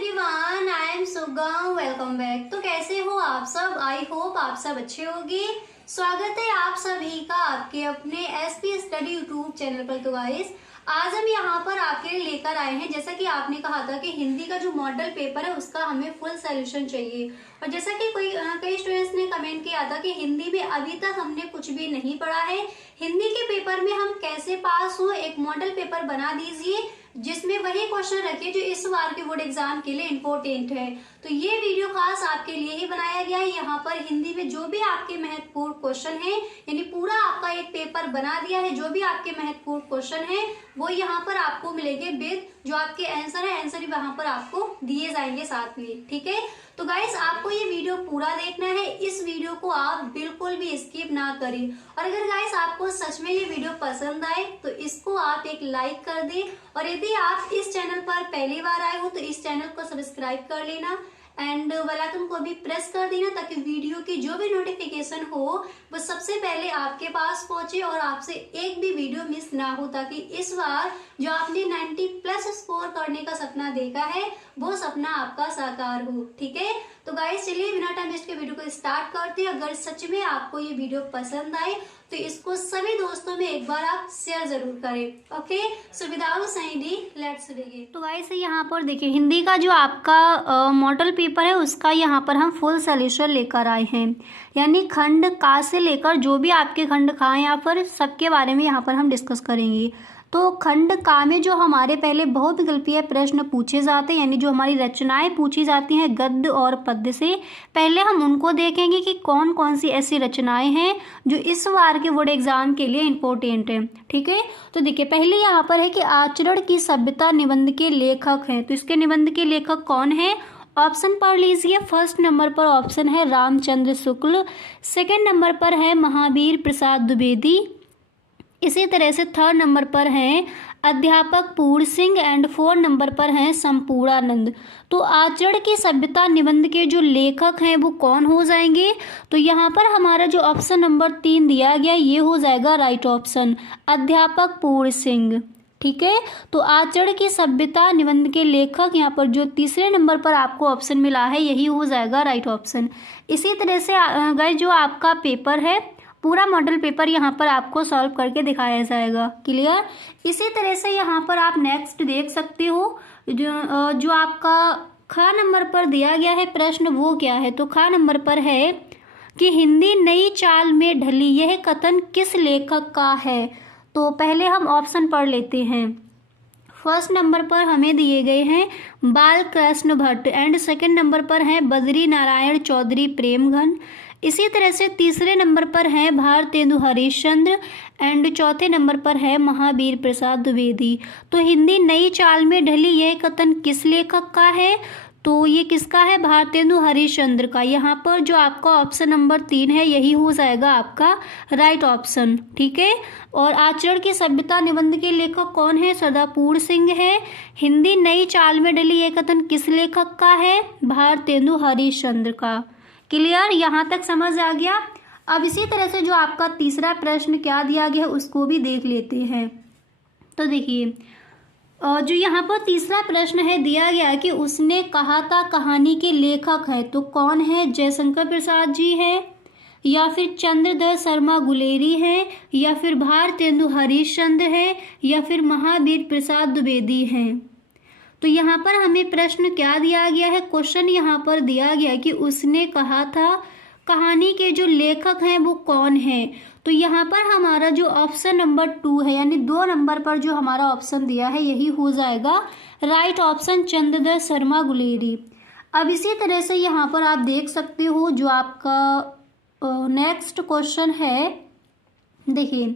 Everyone, I am सुगम। Welcome back. तो कैसे हो आप सब? आई होप आप सब अच्छे होंगे। स्वागत है आप सभी का आपके अपने एसपी स्टडी यूट्यूब चैनल पर। तो गाइस, आज हम यहाँ पर आपके लिए लेकर आए हैं, जैसा कि आपने कहा था कि हिंदी का जो मॉडल पेपर है उसका हमें फुल सॉल्यूशन चाहिए। और जैसा कि कई स्टूडेंट्स ने कमेंट किया था कि हिंदी में अभी तक हमने कुछ भी नहीं पढ़ा है, हिंदी के पेपर में हम कैसे पास हो, एक मॉडल पेपर बना दीजिए जिसमें वही क्वेश्चन रखिए जो इस बार के बोर्ड एग्जाम के लिए इम्पोर्टेंट है। तो ये वीडियो खास आपके लिए ही बनाया गया है। यहाँ पर हिंदी में जो भी आपके महत्वपूर्ण क्वेश्चन है, यानी पूरा आपका एक पेपर बना दिया है, जो भी आपके महत्वपूर्ण क्वेश्चन है वो यहाँ पर आपको मिलेंगे विद जो आपके आंसर है, आंसर भी वहां पर आपको दिए जाएंगे साथ में। ठीक है, तो गाइस आपको ये वीडियो पूरा देखना है, इस वीडियो को आप बिल्कुल भी स्किप ना करें। और अगर गाइस आपको सच में ये वीडियो पसंद आए तो इसको आप एक लाइक कर दें, और यदि आप इस चैनल पर पहली बार आए हो तो इस चैनल को सब्सक्राइब कर लेना एंड बेल आइकन को भी प्रेस कर देना, ताकि वीडियो की जो भी नोटिफिकेशन हो वो सबसे पहले आपके पास पहुंचे और आपसे एक भी वीडियो मिस ना हो, ताकि इस बार जो आपने 90+ स्कोर करने का सपना देखा है वो सपना आपका साकार हो। ठीक है, तो गाइस चलिए बिना टाइम वेस्ट के वीडियो को स्टार्ट करते हैं। अगर सच में आपको ये वीडियो पसंद आए तो इसको सभी दोस्तों में एक बार आप शेयर जरूर करें। Okay, so without saying let's begin. तो गाइस यहाँ पर देखिए, हिंदी का जो आपका मॉडल पेपर है उसका यहाँ पर हम फुल सॉल्यूशन लेकर आए हैं, यानी खंड का से लेकर जो भी आपके खंड खा हैं यहाँ पर सबके बारे में यहाँ पर हम डिस्कस करेंगे। तो खंड का में जो हमारे पहले बहुविकल्पीय प्रश्न पूछे जाते हैं, यानी जो हमारी रचनाएं पूछी जाती हैं गद्य और पद्य से, पहले हम उनको देखेंगे कि कौन कौन सी ऐसी रचनाएं हैं जो इस बार के बोर्ड एग्जाम के लिए इम्पोर्टेंट है। ठीक है, तो देखिए पहले यहाँ पर है कि आचरण की सभ्यता निबंध के लेखक हैं। तो इसके निबंध के लेखक कौन है? ऑप्शन पढ़ लीजिए। फर्स्ट नंबर पर ऑप्शन है रामचंद्र शुक्ल, सेकेंड नंबर पर है महावीर प्रसाद द्विवेदी, इसी तरह से थर्ड नंबर पर हैं अध्यापक पूर्ण सिंह एंड 4 नंबर पर हैं संपूर्णानंद। तो आचरण की सभ्यता निबंध के जो लेखक हैं वो कौन हो जाएंगे? तो यहाँ पर हमारा जो ऑप्शन नंबर 3 दिया गया ये हो जाएगा राइट ऑप्शन, अध्यापक पूर्ण सिंह। ठीक है, तो आचरण की सभ्यता निबंध के लेखक यहाँ पर जो तीसरे नंबर पर आपको ऑप्शन मिला है यही हो जाएगा राइट ऑप्शन। इसी तरह से गाइस जो आपका पेपर है पूरा मॉडल पेपर यहाँ पर आपको सॉल्व करके दिखाया जाएगा। क्लियर? इसी तरह से यहाँ पर आप नेक्स्ट देख सकते हो जो आपका खा नंबर पर दिया गया है प्रश्न वो क्या है? तो खा नंबर पर है कि हिंदी नई चाल में ढली, यह कथन किस लेखक का है? तो पहले हम ऑप्शन पढ़ लेते हैं। फर्स्ट नंबर पर हमें दिए गए हैं बाल Krishna Bhatt and second number पर है बद्री नारायण चौधरी प्रेमघन, इसी तरह से तीसरे नंबर पर है भारतेंदु हरिश्चंद्र एंड चौथे नंबर पर है महावीर प्रसाद द्विवेदी। तो हिंदी नई चाल में ढली यह कथन किस लेखक का है? तो ये किसका है? भारतेंदु हरिश्चंद्र का। यहाँ पर जो आपका ऑप्शन नंबर 3 है यही हो जाएगा आपका राइट ऑप्शन। ठीक है, और आचरण की सभ्यता निबंध के लेखक कौन है? सरदार पूर्ण सिंह है। हिंदी नई चाल में ढली यह कथन किस लेखक का है? भारतेंदु हरिश्चंद्र का। क्लियर? यहाँ तक समझ आ गया? अब इसी तरह से जो आपका तीसरा प्रश्न क्या दिया गया है उसको भी देख लेते हैं। तो देखिए जो यहाँ पर तीसरा प्रश्न है दिया गया कि उसने कहा था कहानी के लेखक है, तो कौन है? जयशंकर प्रसाद जी है, या फिर चंद्रधर शर्मा गुलेरी है, या फिर भारतेंदु हरिश्चंद्र है, या फिर महावीर प्रसाद द्विवेदी हैं। तो यहाँ पर हमें प्रश्न क्या दिया गया है? क्वेश्चन यहाँ पर दिया गया कि उसने कहा था कहानी के जो लेखक हैं वो कौन है? तो यहाँ पर हमारा जो ऑप्शन नंबर 2 है, यानी 2 नंबर पर जो हमारा ऑप्शन दिया है यही हो जाएगा राइट ऑप्शन, चंद्रधर शर्मा गुलेरी। अब इसी तरह से यहाँ पर आप देख सकते हो जो आपका नेक्स्ट क्वेश्चन है। देखिए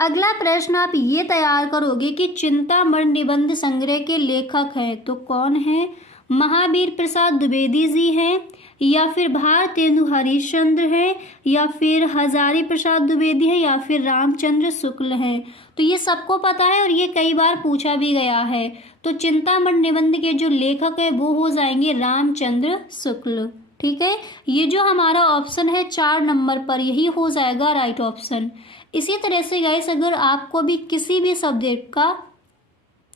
अगला प्रश्न आप ये तैयार करोगे कि चिंतामण निबंध संग्रह के लेखक हैं, तो कौन है? महावीर प्रसाद द्विवेदी जी हैं, या फिर भारतेंदु हरिश्चंद्र है, या फिर हजारी प्रसाद द्विवेदी है, या फिर रामचंद्र शुक्ल हैं। तो ये सबको पता है और ये कई बार पूछा भी गया है। तो चिंतामण निबंध के जो लेखक है वो हो जाएंगे रामचंद्र शुक्ल। ठीक है, ये जो हमारा ऑप्शन है 4 नंबर पर यही हो जाएगा राइट ऑप्शन। इसी तरह से गाइस अगर आपको भी किसी भी सब्जेक्ट का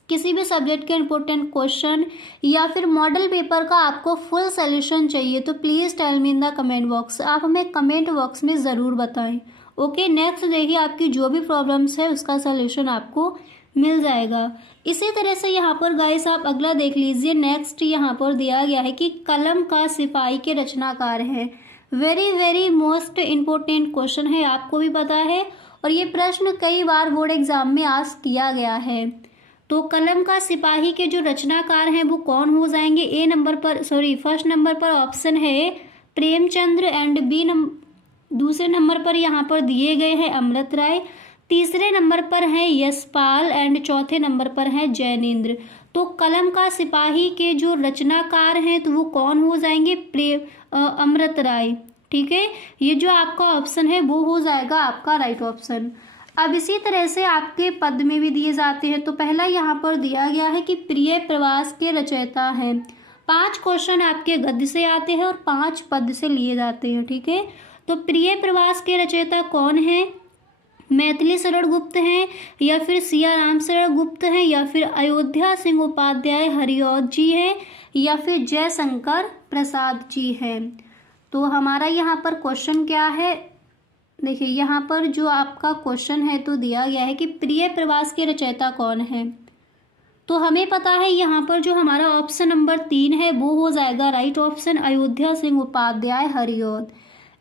किसी भी सब्जेक्ट के इम्पोर्टेंट क्वेश्चन या फिर मॉडल पेपर का आपको फुल सॉल्यूशन चाहिए तो please tell me in the comment box. आप हमें कमेंट बॉक्स में ज़रूर बताएं। ओके, नेक्स्ट देखिए आपकी जो भी प्रॉब्लम्स है उसका सॉल्यूशन आपको मिल जाएगा। इसी तरह से यहाँ पर गाइस आप अगला देख लीजिए। नेक्स्ट यहाँ पर दिया गया है कि कलम का सिपाही के रचनाकार हैं। Very very most important question है, आपको भी पता है और ये प्रश्न कई बार बोर्ड एग्जाम में आस्क किया गया है। तो कलम का सिपाही के जो रचनाकार हैं वो कौन हो जाएंगे? फर्स्ट नंबर पर ऑप्शन है प्रेमचंद्र एंड दूसरे नंबर पर यहाँ पर दिए गए हैं अमृत राय, तीसरे नंबर पर है यशपाल एंड चौथे नंबर पर है जैनेन्द्र। तो कलम का सिपाही के जो रचनाकार हैं तो वो कौन हो जाएंगे? अमृत राय। ठीक है, ये जो आपका ऑप्शन है वो हो जाएगा आपका राइट ऑप्शन। अब इसी तरह से आपके पद में भी दिए जाते हैं। तो पहला यहाँ पर दिया गया है कि प्रिय प्रवास के रचयिता हैं। 5 क्वेश्चन आपके गद्य से आते हैं और 5 पद से लिए जाते हैं। ठीक है, तो प्रिय प्रवास के रचयिता कौन है? मैथिली शरण गुप्त हैं या फिर सियाराम शरण गुप्त हैं या फिर अयोध्या सिंह उपाध्याय हरिऔध जी हैं या फिर जयशंकर प्रसाद जी हैं। तो हमारा यहाँ पर क्वेश्चन क्या है? देखिए यहाँ पर जो आपका क्वेश्चन है तो दिया गया है कि प्रिय प्रवास के रचयिता कौन है। तो हमें पता है यहाँ पर जो हमारा ऑप्शन नंबर 3 है वो हो जाएगा राइट ऑप्शन, अयोध्या सिंह उपाध्याय हरिऔध।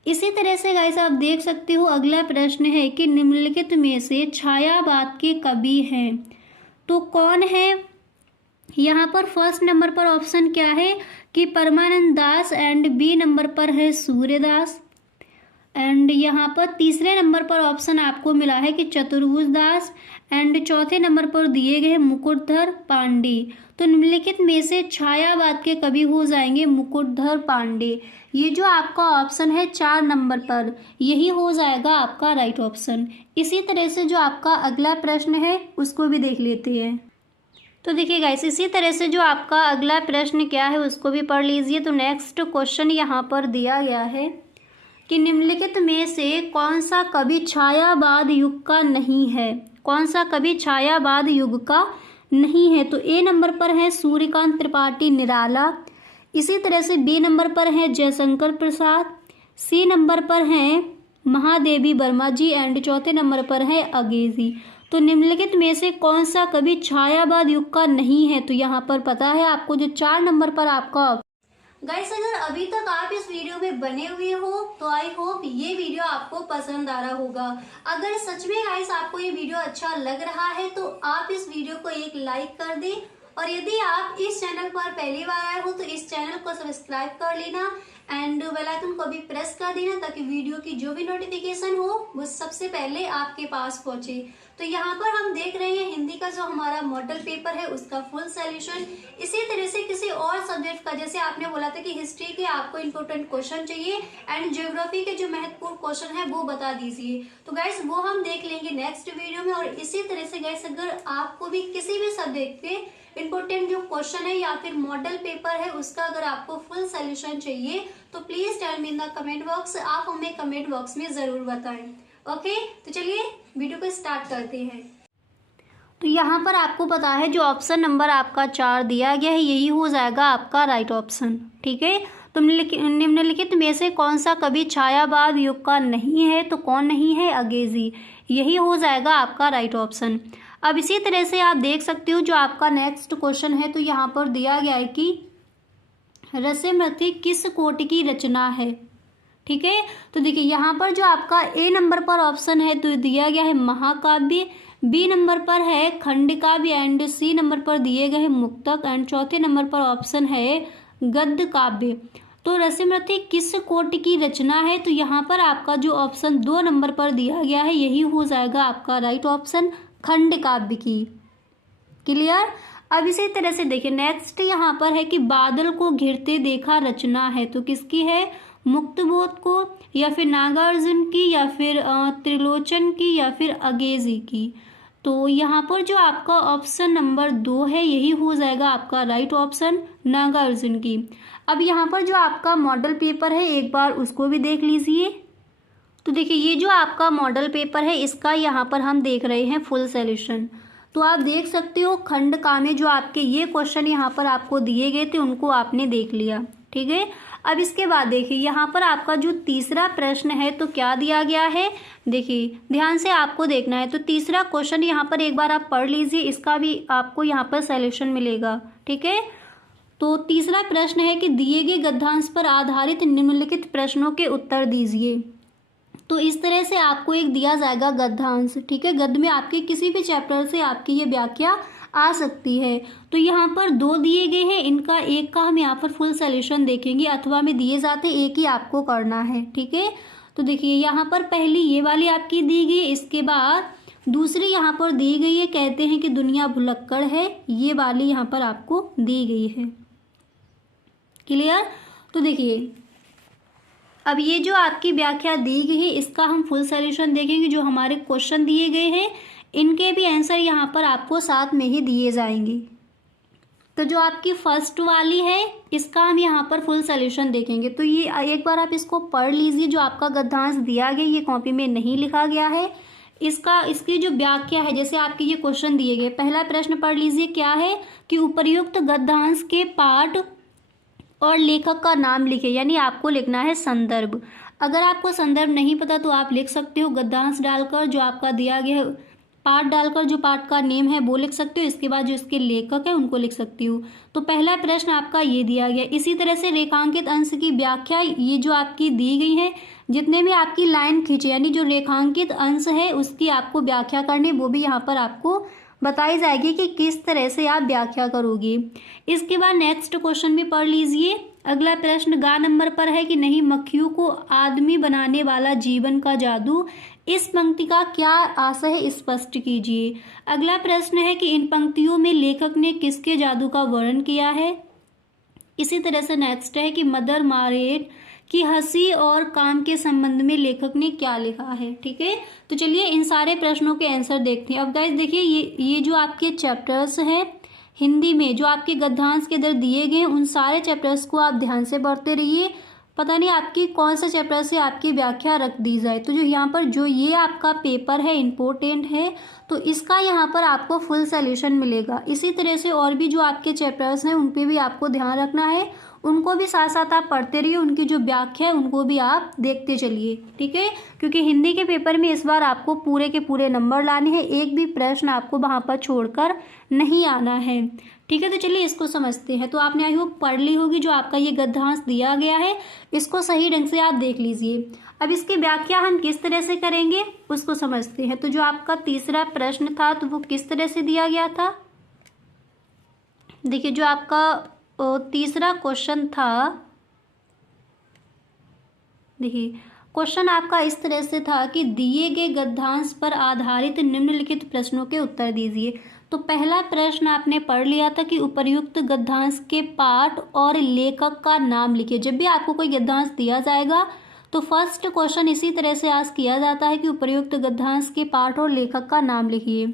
इसी तरह से गाइस आप देख सकते हो अगला प्रश्न है कि निम्नलिखित में से छायावाद के कवि हैं तो कौन है? यहाँ पर फर्स्ट नंबर पर ऑप्शन क्या है कि परमानंद दास एंड बी नंबर पर है सूर्यदास एंड यहाँ पर तीसरे नंबर पर ऑप्शन आपको मिला है कि चतुर्भुज दास एंड चौथे नंबर पर दिए गए मुकुटधर पांडे। तो निम्नलिखित में से छायावाद के कवि हो जाएंगे मुकुटधर पांडे। ये जो आपका ऑप्शन है 4 नंबर पर यही हो जाएगा आपका राइट ऑप्शन। इसी तरह से जो आपका अगला प्रश्न है उसको भी देख लेते हैं। तो देखिए गाइस इसी तरह से जो आपका अगला प्रश्न क्या है उसको भी पढ़ लीजिए। तो नेक्स्ट क्वेश्चन यहाँ पर दिया गया है कि निम्नलिखित में से कौन सा कवि छायावाद युग का नहीं है? कौन सा कवि छायावाद युग का नहीं है? तो ए नंबर पर है सूर्यकांत त्रिपाठी निराला, इसी तरह से बी नंबर पर है जयशंकर प्रसाद, सी नंबर पर है महादेवी वर्मा जी एंड चौथे नंबर पर है अगेजी। तो निम्नलिखित में से कौन सा कवि छायावाद युग का नहीं है? तो यहाँ पर पता है आपको जो 4 नंबर पर आपका। गाइस अगर अभी तक आप इस वीडियो में बने हुए हो तो आई होप ये वीडियो आपको पसंद आ रहा होगा। अगर सच में गाइस आपको ये वीडियो अच्छा लग रहा है तो आप इस वीडियो को एक लाइक कर दें और यदि आप इस चैनल पर पहली बार आए हो तो इस चैनल को सब्सक्राइब कर लेना एंड बेल आइकन को भी प्रेस कर देना ताकि वीडियो की जो भी नोटिफिकेशन हो वो सबसे पहले आपके पास पहुंचे। तो यहाँ पर हम देख रहे हैं हिंदी का जो हमारा मॉडल पेपर है उसका फुल सॉल्यूशन। इसी तरह से किसी और सब्जेक्ट का, जैसे आपने बोला था कि हिस्ट्री के आपको इंपॉर्टेंट क्वेश्चन चाहिए एंड ज्योग्राफी के जो महत्वपूर्ण क्वेश्चन है वो बता दीजिए, तो गाइस वो हम देख लेंगे नेक्स्ट वीडियो में। और इसी तरह से गाइस अगर आपको भी किसी भी सब्जेक्ट के इंपॉर्टेंट जो क्वेश्चन है या फिर मॉडल पेपर है उसका अगर आपको फुल सॉल्यूशन चाहिए तो please tell me in the comment box. आप हमें कमेंट बॉक्स में जरूर बताएं। ओके, तो चलिए वीडियो को स्टार्ट करते हैं। तो यहाँ पर आपको पता है जो ऑप्शन नंबर आपका 4 दिया गया है यही हो जाएगा आपका राइट ऑप्शन। ठीक है, तो निम्नलिखित में से कौन सा कवि छायावाद युग का नहीं है? तो कौन नहीं है? अगेजी, यही हो जाएगा आपका राइट ऑप्शन। अब इसी तरह से आप देख सकते हो जो आपका नेक्स्ट क्वेश्चन है तो यहाँ पर दिया गया है कि रसमृति किस कोटि की रचना है? ठीक है, तो देखिए यहाँ पर जो आपका ए नंबर पर ऑप्शन है तो दिया गया है महाकाव्य, बी नंबर पर है खंडकाव्य एंड सी नंबर पर दिए गए हैं मुक्तक एंड चौथे नंबर पर ऑप्शन है गद्य काव्य। तो रसमृति किस कोटि की रचना है? तो यहाँ पर आपका जो ऑप्शन 2 नंबर पर दिया गया है यही हो जाएगा आपका राइट ऑप्शन, खंड काव्य की। क्लियर। अब इसी तरह से देखिए नेक्स्ट यहाँ पर है कि बादल को घिरते देखा रचना है तो किसकी है? मुक्तबोध को या फिर नागार्जुन की या फिर त्रिलोचन की या फिर अगेजी की। तो यहाँ पर जो आपका ऑप्शन नंबर 2 है यही हो जाएगा आपका राइट ऑप्शन, नागार्जुन की। अब यहाँ पर जो आपका मॉडल पेपर है एक बार उसको भी देख लीजिए। तो देखिए ये जो आपका मॉडल पेपर है इसका यहाँ पर हम देख रहे हैं फुल सॉल्यूशन। तो आप देख सकते हो खंड का में जो आपके ये क्वेश्चन यहाँ पर आपको दिए गए थे उनको आपने देख लिया। ठीक है, अब इसके बाद देखिए यहाँ पर आपका जो तीसरा प्रश्न है तो क्या दिया गया है, देखिए ध्यान से आपको देखना है। तो तीसरा क्वेश्चन यहाँ पर एक बार आप पढ़ लीजिए, इसका भी आपको यहाँ पर सॉल्यूशन मिलेगा। ठीक है, तो तीसरा प्रश्न है कि दिए गए गद्यांश पर आधारित निम्नलिखित प्रश्नों के उत्तर दीजिए। तो इस तरह से आपको एक दिया जाएगा गद्यांश। ठीक है, गद्य में आपके किसी भी चैप्टर से आपकी ये व्याख्या आ सकती है। तो यहाँ पर 2 दिए गए हैं, इनका एक का हम यहाँ पर फुल सॉल्यूशन देखेंगे, अथवा में दिए जाते एक ही आपको करना है। ठीक है, तो देखिए यहाँ पर पहली ये वाली आपकी दी गई, इसके बाद दूसरी यहाँ पर दी गई है, कहते हैं कि दुनिया भुलक्कड़ है, ये वाली यहाँ पर आपको दी गई है। क्लियर, तो देखिए अब ये जो आपकी व्याख्या दी गई है इसका हम फुल सॉल्यूशन देखेंगे। जो हमारे क्वेश्चन दिए गए हैं इनके भी आंसर यहाँ पर आपको साथ में ही दिए जाएंगे। तो जो आपकी फर्स्ट वाली है इसका हम यहाँ पर फुल सॉल्यूशन देखेंगे। तो ये एक बार आप इसको पढ़ लीजिए, जो आपका गद्यांश दिया गया ये कॉपी में नहीं लिखा गया है, इसकी जो व्याख्या है, जैसे आपके ये क्वेश्चन दिए गए। पहला प्रश्न पढ़ लीजिए, क्या है कि उपर्युक्त गद्यांश के पाठ और लेखक का नाम लिखे, यानी आपको लिखना है संदर्भ। अगर आपको संदर्भ नहीं पता तो आप लिख सकते हो गद्यांश डालकर, जो आपका दिया गया है पाठ डालकर जो पाठ का नेम है वो लिख सकते हो, इसके बाद जो इसके लेखक है उनको लिख सकती हो। तो पहला प्रश्न आपका ये दिया गया। इसी तरह से रेखांकित अंश की व्याख्या, ये जो आपकी दी गई है, जितने भी आपकी लाइन खींचे यानी जो रेखांकित अंश है उसकी आपको व्याख्या करनी, वो भी यहाँ पर आपको बताई जाएगी कि किस तरह से आप व्याख्या करोगे। इसके बाद नेक्स्ट क्वेश्चन भी पढ़ लीजिए। अगला प्रश्न गा नंबर पर है कि नहीं मक्खियों को आदमी बनाने वाला जीवन का जादू, इस पंक्ति का क्या आशय है स्पष्ट कीजिए। अगला प्रश्न है कि इन पंक्तियों में लेखक ने किसके जादू का वर्णन किया है। इसी तरह से नेक्स्ट है कि मदर मारेट की हंसी और काम के संबंध में लेखक ने क्या लिखा है। ठीक है, तो चलिए इन सारे प्रश्नों के आंसर देखते हैं। अब गाइस देखिए ये जो आपके चैप्टर्स हैं हिंदी में, जो आपके गद्यांश के इधर दिए गए हैं, उन सारे चैप्टर्स को आप ध्यान से पढ़ते रहिए। पता नहीं आपकी कौन सा चैप्टर से आपकी व्याख्या रख दी जाए। तो जो यहाँ पर जो ये आपका पेपर है इम्पोर्टेंट है, तो इसका यहाँ पर आपको फुल सॉल्यूशन मिलेगा। इसी तरह से और भी जो आपके चैप्टर्स हैं उन पे भी आपको ध्यान रखना है, उनको भी साथ साथ आप पढ़ते रहिए, उनकी जो व्याख्या है उनको भी आप देखते चलिए। ठीक है, क्योंकि हिंदी के पेपर में इस बार आपको पूरे के पूरे नंबर लाने हैं, एक भी प्रश्न आपको वहाँ पर छोड़कर नहीं आना है। ठीक है, तो चलिए इसको समझते हैं। तो आपने आई होप पढ़ ली होगी, जो आपका ये गद्यांश दिया गया है इसको सही ढंग से आप देख लीजिए। अब इसकी व्याख्या हम किस तरह से करेंगे उसको समझते हैं। तो जो आपका तीसरा प्रश्न था तो वो किस तरह से दिया गया था, देखिए जो आपका तीसरा क्वेश्चन था, देखिए क्वेश्चन आपका इस तरह से था कि दिए गए गद्यांश पर आधारित निम्नलिखित प्रश्नों के उत्तर दीजिए। तो पहला प्रश्न आपने पढ़ लिया था कि उपर्युक्त गद्यांश के पाठ और लेखक का नाम लिखिए। जब भी आपको कोई गद्यांश दिया जाएगा तो फर्स्ट क्वेश्चन इसी तरह से आस्क किया जाता है कि उपर्युक्त गद्यांश के पाठ और लेखक का नाम लिखिए।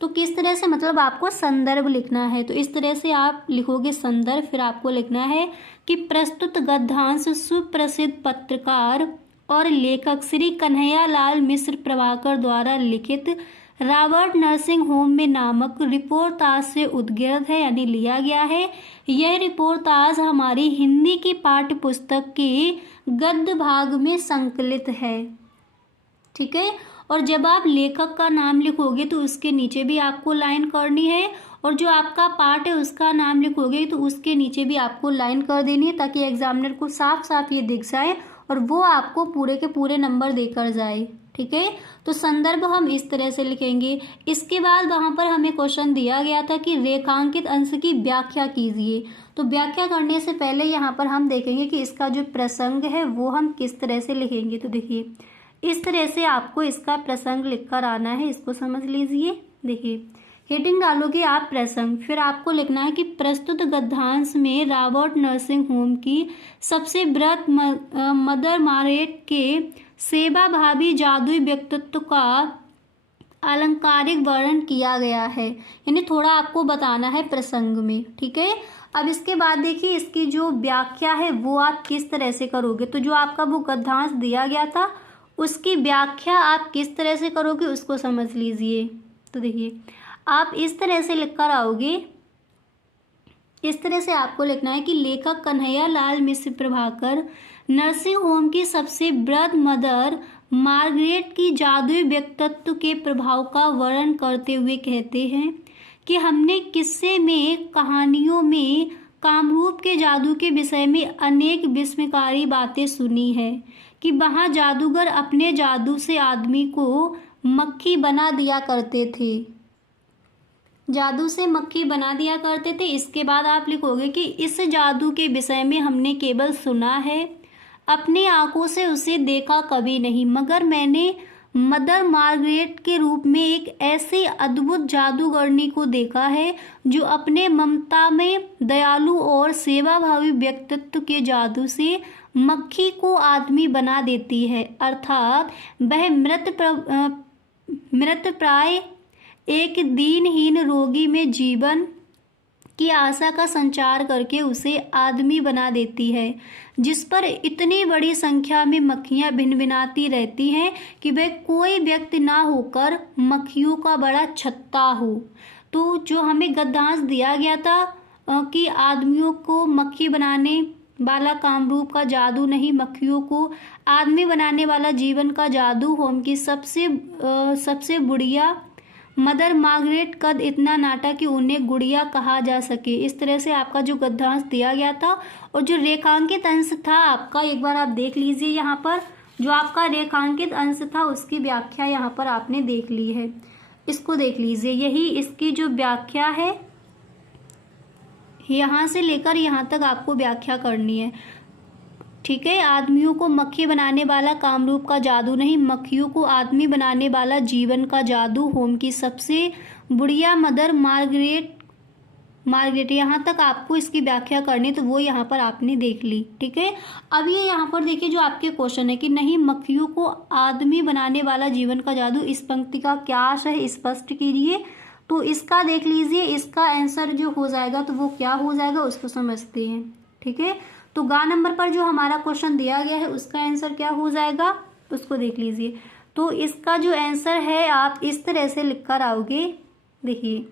तो किस तरह से, मतलब आपको संदर्भ लिखना है। तो इस तरह से आप लिखोगे संदर्भ, फिर आपको लिखना है कि प्रस्तुत गद्यांश सुप्रसिद्ध पत्रकार और लेखक श्री कन्हैया लाल मिश्र प्रभाकर द्वारा लिखित रॉबर्ट नर्सिंग होम में नामक रिपोर्टाज से उद्गिरत है, यानी लिया गया है। यह रिपोर्टाज हमारी हिंदी की पाठ्य पुस्तक के गद्य भाग में संकलित है। ठीक है, और जब आप लेखक का नाम लिखोगे तो उसके नीचे भी आपको लाइन करनी है, और जो आपका पार्ट है उसका नाम लिखोगे तो उसके नीचे भी आपको लाइन कर देनी है, ताकि एग्जामिनर को साफ साफ ये दिख जाए और वो आपको पूरे के पूरे नंबर देकर जाए। ठीक है, तो संदर्भ हम इस तरह से लिखेंगे। इसके बाद वहाँ पर हमें क्वेश्चन दिया गया था कि रेखांकित अंश की व्याख्या कीजिए। तो व्याख्या करने से पहले यहाँ पर हम देखेंगे कि इसका जो प्रसंग है वो हम किस तरह से लिखेंगे। तो देखिए इस तरह से आपको इसका प्रसंग लिखकर आना है, इसको समझ लीजिए। देखिए हेडिंग डालोगे आप प्रसंग, फिर आपको लिखना है कि प्रस्तुत गद्यांश में रॉबर्ट नर्सिंग होम की सबसे बृहत मदर मारेट के सेवा भावी जादुई व्यक्तित्व का अलंकारिक वर्णन किया गया है, यानी थोड़ा आपको बताना है प्रसंग में। ठीक है, अब इसके बाद देखिए इसकी जो व्याख्या है वो आप किस तरह से करोगे। तो जो आपका वो गद्यांश दिया गया था उसकी व्याख्या आप किस तरह से करोगे उसको समझ लीजिए। तो देखिए आप इस तरह से लिख कर आओगे। इस तरह से आपको लिखना है कि लेखक कन्हैया लाल मिश्र प्रभाकर नर्सिंग होम की सबसे वृद्ध मदर मार्गरेट की जादुई व्यक्तित्व के प्रभाव का वर्णन करते हुए कहते हैं कि हमने किस्से में, कहानियों में कामरूप के जादू के विषय में अनेक विस्मयकारी बातें सुनी है कि वहाँ जादूगर अपने जादू से आदमी को मक्खी बना दिया करते थे, जादू से मक्खी बना दिया करते थे। इसके बाद आप लिखोगे कि इस जादू के विषय में हमने केवल सुना है, अपनी आंखों से उसे देखा कभी नहीं, मगर मैंने मदर मार्गरेट के रूप में एक ऐसे अद्भुत जादूगरनी को देखा है जो अपने ममता में दयालु और सेवाभावी व्यक्तित्व के जादू से मक्खी को आदमी बना देती है, अर्थात वह मृत प्राय एक दीनहीन रोगी में जीवन की आशा का संचार करके उसे आदमी बना देती है, जिस पर इतनी बड़ी संख्या में मक्खियां भिनभिनाती रहती हैं कि वह कोई व्यक्ति ना होकर मक्खियों का बड़ा छत्ता हो। तो जो हमें गद्यांश दिया गया था कि आदमियों को मक्खी बनाने वाला कामरूप का जादू नहीं, मक्खियों को आदमी बनाने वाला जीवन का जादू होम की सबसे बुढ़िया मदर मार्गरेट कद इतना नाटा कि उन्हें गुड़िया कहा जा सके। इस तरह से आपका जो गद्यांश दिया गया था और जो रेखांकित अंश था आपका, एक बार आप देख लीजिए, यहाँ पर जो आपका रेखांकित अंश था उसकी व्याख्या यहाँ पर आपने देख ली है। इसको देख लीजिए, यही इसकी जो व्याख्या है, यहाँ से लेकर यहाँ तक आपको व्याख्या करनी है, ठीक है। आदमियों को मक्खी बनाने वाला कामरूप का जादू नहीं, मक्खियों को आदमी बनाने वाला जीवन का जादू होम की सबसे बुढ़िया मदर मार्गरेट यहाँ तक आपको इसकी व्याख्या करनी, तो वो यहाँ पर आपने देख ली, ठीक है। अब ये यहाँ पर देखिए जो आपके क्वेश्चन है कि नहीं मक्खियों को आदमी बनाने वाला जीवन का जादू, इस पंक्ति का क्या आशय है स्पष्ट कीजिए। तो इसका देख लीजिए, इसका आंसर जो हो जाएगा तो वो क्या हो जाएगा उसको समझते हैं, ठीक है। तो ग नंबर पर जो हमारा क्वेश्चन दिया गया है उसका आंसर क्या हो जाएगा उसको देख लीजिए। तो इसका जो आंसर है आप इस तरह से लिख कर आओगे। देखिए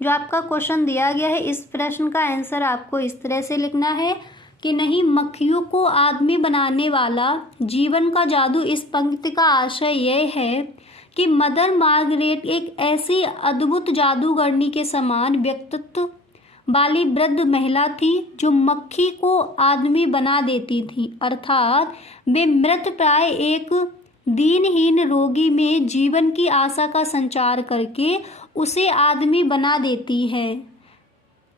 जो आपका क्वेश्चन दिया गया है इस प्रश्न का आंसर आपको इस तरह से लिखना है कि नहीं मक्खियों को आदमी बनाने वाला जीवन का जादू, इस पंक्ति का आशय यह है कि मदर मार्गरेट एक ऐसी अद्भुत जादूगरनी के समान व्यक्तित्व वाली वृद्ध महिला थी जो मक्खी को आदमी बना देती थी, अर्थात वे मृत प्राय एक दीनहीन रोगी में जीवन की आशा का संचार करके उसे आदमी बना देती है।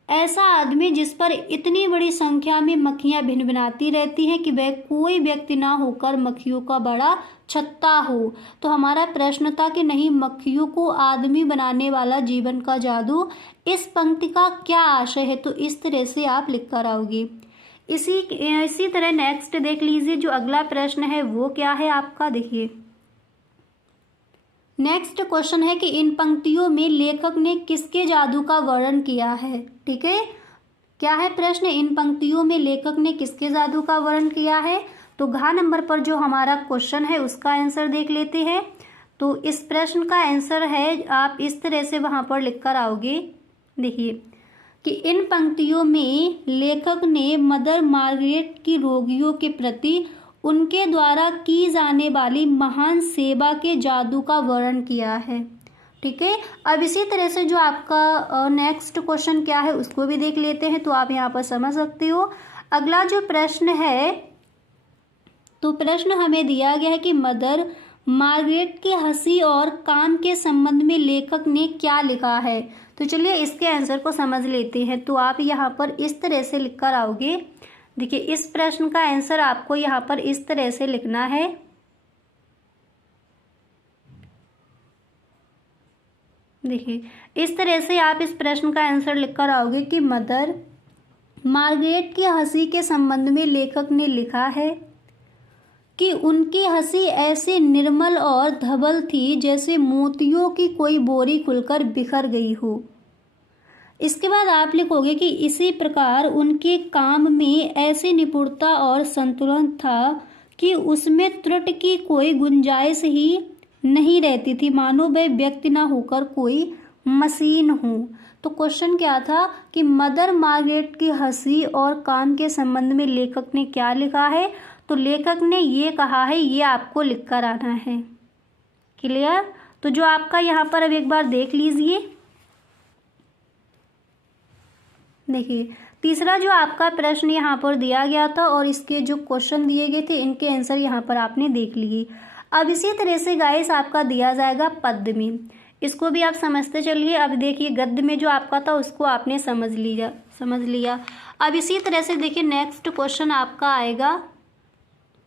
ऐसा आदमी जिस पर इतनी बड़ी संख्या में मक्खियां भिनभिनाती रहती हैं कि वह कोई व्यक्ति ना होकर मक्खियों का बड़ा छत्ता हो। तो हमारा प्रश्न था कि नहीं मक्खियों को आदमी बनाने वाला जीवन का जादू, इस पंक्ति का क्या आशय है। तो इस तरह से आप लिख कर आओगे। इसी तरह नेक्स्ट देख लीजिए, जो अगला प्रश्न है वो क्या है आपका। देखिए नेक्स्ट क्वेश्चन है कि इन पंक्तियों में लेखक ने किसके जादू का वर्णन किया है। ठीक है, क्या है प्रश्न, इन पंक्तियों में लेखक ने किसके जादू का वर्णन किया है। तो घ नंबर पर जो हमारा क्वेश्चन है उसका आंसर देख लेते हैं। तो इस प्रश्न का आंसर है, आप इस तरह से वहां पर लिख कर आओगे। देखिए कि इन पंक्तियों में लेखक ने मदर मार्गरेट की रोगियों के प्रति उनके द्वारा की जाने वाली महान सेवा के जादू का वर्णन किया है। ठीक है, अब इसी तरह से जो आपका नेक्स्ट क्वेश्चन क्या है उसको भी देख लेते हैं। तो आप यहाँ पर समझ सकते हो। अगला जो प्रश्न है, तो प्रश्न हमें दिया गया है कि मदर मार्गरेट की हंसी और काम के संबंध में लेखक ने क्या लिखा है। तो चलिए इसके आंसर को समझ लेते हैं। तो आप यहाँ पर इस तरह से लिख कर आओगे। देखिए इस प्रश्न का आंसर आपको यहाँ पर इस तरह से लिखना है। देखिए इस तरह से आप इस प्रश्न का आंसर लिख कर आओगे कि मदर मार्गरेट की हंसी के संबंध में लेखक ने लिखा है कि उनकी हंसी ऐसे निर्मल और धवल थी जैसे मोतियों की कोई बोरी खुलकर बिखर गई हो। इसके बाद आप लिखोगे कि इसी प्रकार उनके काम में ऐसी निपुणता और संतुलन था कि उसमें त्रुटि की कोई गुंजाइश ही नहीं रहती थी, मानो वह व्यक्ति ना होकर कोई मशीन हो। तो क्वेश्चन क्या था कि मदर मार्गरेट की हंसी और काम के संबंध में लेखक ने क्या लिखा है? तो लेखक ने ये कहा है, ये आपको लिख कर आना है। क्लियर? तो जो आपका यहाँ पर अब एक बार देख लीजिए, देखिए तीसरा जो आपका प्रश्न यहाँ पर दिया गया था और इसके जो क्वेश्चन दिए गए थे इनके आंसर यहाँ पर आपने देख लिए। अब इसी तरह से गाइस आपका दिया जाएगा पद्य में, इसको भी आप समझते चलिए। अब देखिए गद्य में जो आपका था उसको आपने समझ लिया। अब इसी तरह से देखिए नेक्स्ट क्वेश्चन आपका आएगा,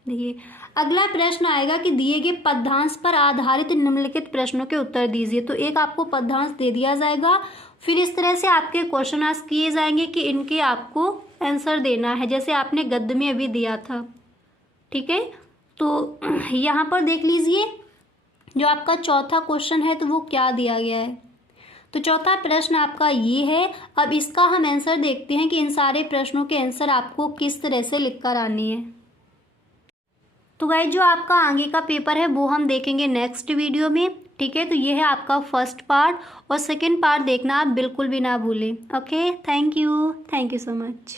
देखिए अगला प्रश्न आएगा कि दिए गए पद्यांश पर आधारित निम्नलिखित प्रश्नों के उत्तर दीजिए। तो एक आपको पद्यांश दे दिया जाएगा, फिर इस तरह से आपके क्वेश्चन आस्क किए जाएंगे कि इनके आपको आंसर देना है, जैसे आपने गद्य में अभी दिया था। ठीक है, तो यहाँ पर देख लीजिए जो आपका चौथा क्वेश्चन है तो वो क्या दिया गया है। तो चौथा प्रश्न आपका ये है। अब इसका हम आंसर देखते हैं कि इन सारे प्रश्नों के आंसर आपको किस तरह से लिख कर आने हैं। तो गाइस जो आपका आगे का पेपर है वो हम देखेंगे नेक्स्ट वीडियो में। ठीक है, तो ये है आपका फर्स्ट पार्ट और सेकंड पार्ट देखना आप बिल्कुल भी ना भूलें। Okay, thank you so much.